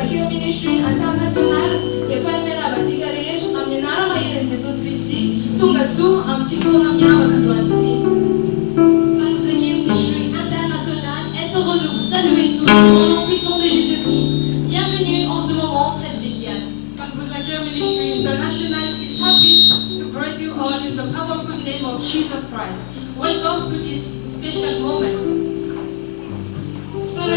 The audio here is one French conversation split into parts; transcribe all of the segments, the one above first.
Zakir Ministry International yefalmela batikaresh amnenara mayeren Jesus Christi tunga su amtiko namnyama katwanti. Zakir Ministry International est heureux de vous saluer tous au nom puissant de Jésus-Christ. Bienvenue en ce moment très spécial. Zakir Ministry International is happy to greet you all in the powerful name of Jesus Christ. Welcome to this special moment. Ce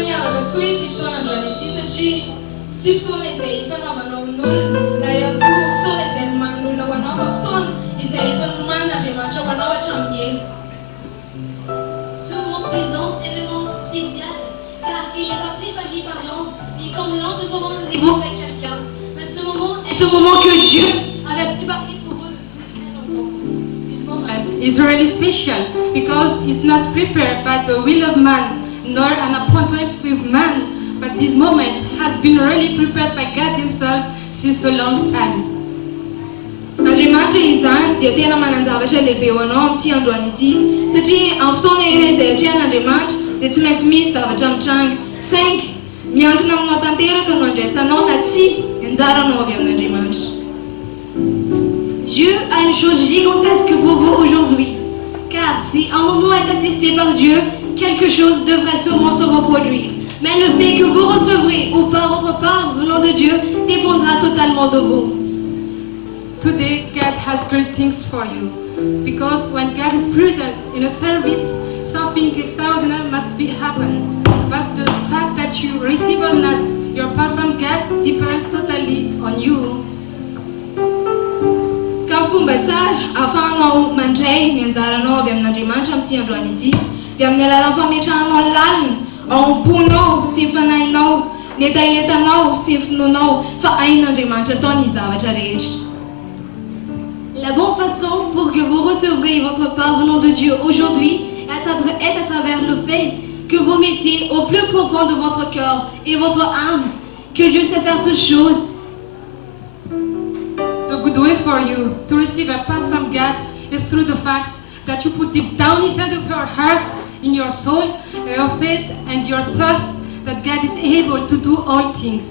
moment présent est le moment spécial car il n'est pas préparé par l'homme ni comme l'un de vos rendez-vous avec quelqu'un. Mais ce moment est un moment que Dieu avait préparé pour vous depuis très longtemps. This moment is really special because it's not prepared by the will of man nor an appointment with man, but this moment has been really prepared by God Himself since a long time. Andriamanitra izany dia tena manan-javatra lehibe ho anao amin'ity androany ity satria amin'ny fotoana iray izay atrehan'Andriamanitra dia tsy maintsy misy zavatra mitranga saingy miankina aminao tanteraka no andraisanao na tsy anjaranao avy amin'Andriamanitra. Dieu a une chose gigantesque pour vous aujourd'hui, car si un moment est assisté par Dieu, quelque chose devrait sûrement se reproduire. Mais le fait que vous recevrez ou pas votre part venant de Dieu dépendra totalement de vous. Today, God has great things for you, because when God is present in a service, something extraordinary must be happen. But the fact that you receive or not your part from God depends totally on you. Ka fomba tsara ahafahanao mandray ny anjaranao avy amin'Andriamanitra amin'ity androany ity dia amin'ny alalan'ny fametrahanao ny lalina ao am-ponao sy ny fanahinao, ny etaentanao sy ny finoanao fa hain'Andriamanitra atao ny zavatra rehetra. La bonne façon pour que vous recevrez votre part venant de Dieu aujourd'hui est à travers le fait que vous mettiez au plus profond de votre cœur et votre âme que Dieu sait faire toutes choses. The good way for you to receive a part from God is through the fact that you put deep down inside of your heart, in your soul, your faith and your trust that God is able to do all things.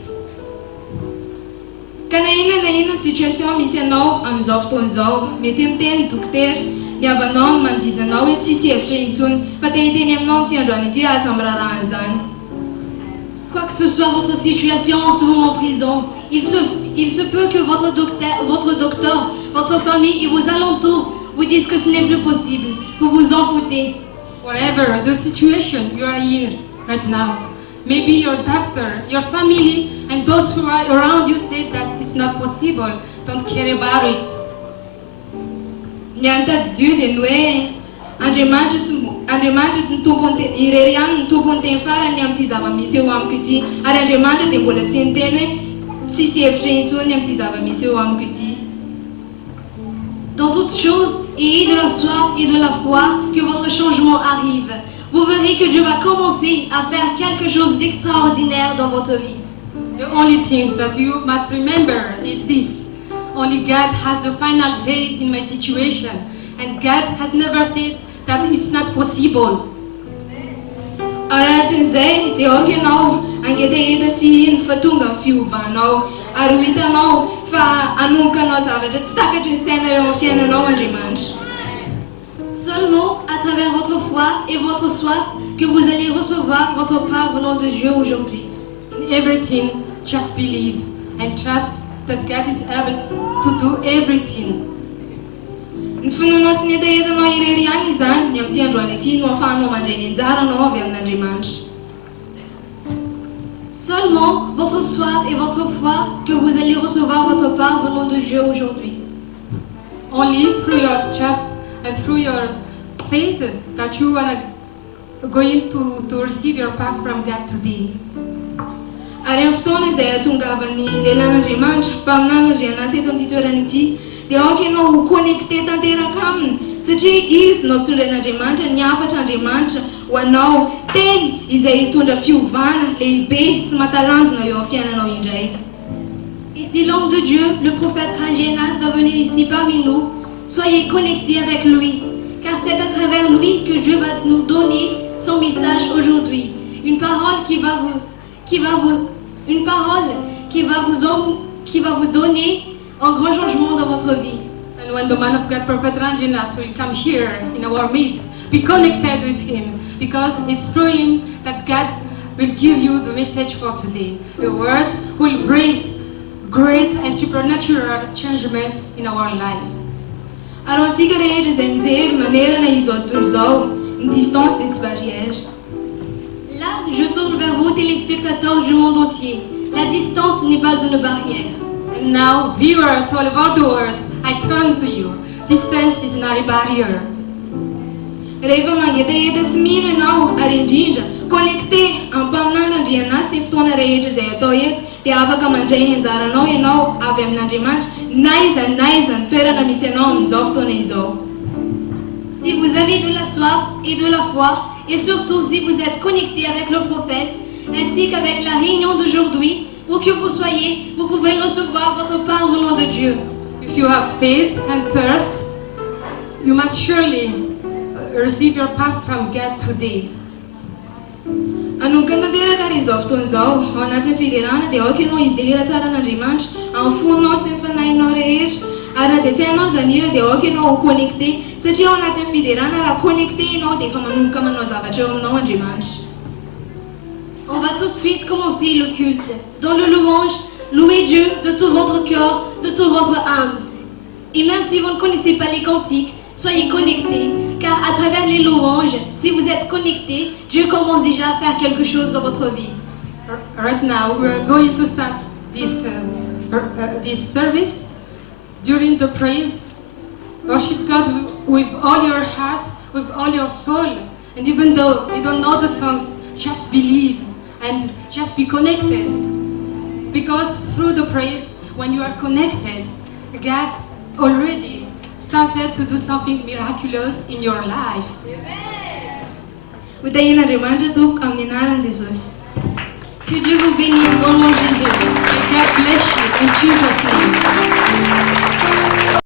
Ka na inona situation misy anao amin'izao fotoana izao, mety miteny dokotera ny havanao ny manodidina anao hoe tsisy hevitra intsony fa te hiteny aminao amin'ity androany ity asa mirarahana izany. Quoi que ce soit votre situation en ce moment présent, il se peut que votre docteur, votre famille et vos alentours vous disent que ce n'est plus possible, vous vous en foutez. Whatever the situation you are in right now, maybe your doctor, your family, and those who are around you say that it's not possible. Don't care about it. Ny antady Dieu dia ny hoe Andriamanitra ny tompony irery ihany ny tompony teny farany amin'ity zava-misy eo amiko ity, ary Andriamanitra dia mbola tsy niteny hoe tsisy hevitra intsony amin'ity zava-misy eo amiko ity. Dans toutes choses, ayez de la soif et de la foi que votre changement arrive. Vous verrez que Dieu va commencer à faire quelque chose d'extraordinaire dans votre vie. The only thing that you must remember is this. Only God has the final say in my situation. And God has never said that it's not possible. Aratin'izay dia aoka ianao angetaheta sy iny fa tonga amin'ny fiovanao ary ho hitanao fa anombokanao zavatra tsy takatry ny saina eo amin'ny fiainanao Andriamanitra. Seulement à travers votre foi et votre soif que vous allez recevoir votre part venant de Dieu aujourd'hui. In everything, just believe and trust that God is able to do everything. Ny finoanao sy ny etaentanao irery ihany izany ny amin'ity androany ity no ahafahanao mandray ny anjaranao avy amin'Andriamanitra. Seulement votre soif et votre foi que vous allez recevoir votre part venant de Dieu aujourd'hui. Only through your trust and through your faith that you are going to receive your part from God today. Ary amin'ny fotoana izay ahatongavan'ny lehilan'Andriamanitra mpaminany anazy eto amin'ity toerana ity dia aoka ianao ho connecté tanteraka aminy satria izy no ampitondrain'Andriamanitra ny hafatra Andriamanitra ho anao teny izay hitondra fiovana lehibe sy matalanjona eo amin'ny fiainanao indray. Et si l'homme de Dieu, le prophète Rajenas, va venir ici parmi nous, soyez connectés avec lui, car c'est à travers lui que Dieu va nous donner son message aujourd'hui. Une parole qui va vous Une parole qui va vous donner un grand changement dans votre vie. And when the man of God, Prophet Ranjinas, will come here in our midst, be connected with him, because it's through him that God will give you the message for today. The word will bring great and supernatural changement in our life. Alors, si queria dizer maneira na isotuzou, distance des barrières. Là, je tourne vers vous, téléspectateurs du monde entier. La distance n'est pas une barrière. And now, viewers all over the world, I turn to you. Distance is not a barrier. Rehefa mangetaheta sy mino ianao ary indrindra connecté ampaminana andriana sy fotoana rehetra izay atao eto dia afaka mandray ny anjaranao ianao avy amin'Andriamanitra na iza ny toerana misy ianao amin'izao fotoana izao. Si vous avez de la soif et de la foi, et surtout si vous êtes connecté avec le prophète, ainsi qu'avec la réunion d'aujourd'hui, où que vous soyez, vous pouvez recevoir votre part au nom de Dieu. If you have faith and thirst, you must surely receive your part from God today. Anokana teraka ary izao fotoana izao ao anatin'ny fiderana dia ao ianao hidera tsara an'Andriamanitra amin'ny fonao sy ny fanahinao rehetra ary na dia tsy hainao izany ira dia ao ianao ho connecté satria ao anatin'ny fiderana raha connecté ianao dia efa manomboka manao zavatra eo aminao Andriamanitra. On va tout de suite commencer le culte. Dans le louange, louez Dieu de tout votre cœur, de toute votre âme. Et même si vous ne connaissez pas les cantiques, soyez connectés, car à travers les louanges, si vous êtes connectés, Dieu commence déjà à faire quelque chose dans votre vie. Right now, we're going to start this service. During the praise, worship God with all your heart, with all your soul. And even though you don't know the songs, just believe and just be connected. Because through the praise, when you are connected, God already started to do something miraculous in your life. Ho tahian'Andriamanitra tompoko amin'ny anaran'i Jesosy. Que Dieu vous bénisse au nom de Jésus. God bless you in Jesus' name.